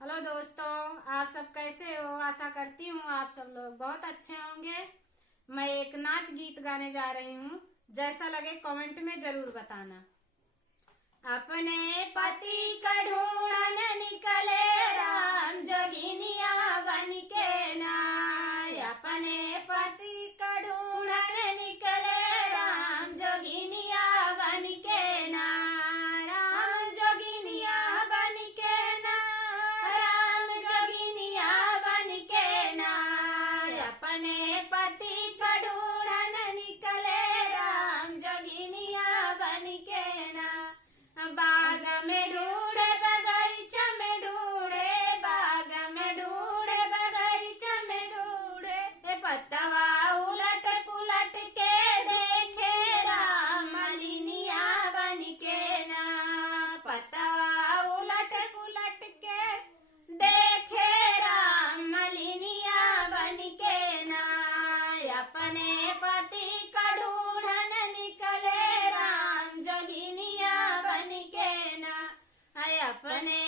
Hello दोस्तों, आप सब कैसे हो। आशा करती हूँ आप सब लोग बहुत अच्छे होंगे। मैं एक नाच गीत गाने जा रही हूँ, जैसा लगे कमेंट में जरूर बताना। अपने पति का ढूंढन निकले राम जोगिनिया बन के ना। अपने पति का ढूंढन निकले राम जोगिनिया बन के ना। राम जोगिनिया बन के ना, राम जोगिनिया बन के ना। अपने पति का ढूंढन निकले राम जोगिनिया बन के ना। बाग में ढूंढे बगीचा में ढूंढे, बाग में ढूंढे बगीचा में ढूंढे। पत्तवा उलट पुलट के देखे राम मलिनिया बन के ना। पत्तवा उलट पुलट के देखे राम मलिनिया बन के ना। अपने पति का ढूंढन निकले राम जोगिनिया बन के ना। अपने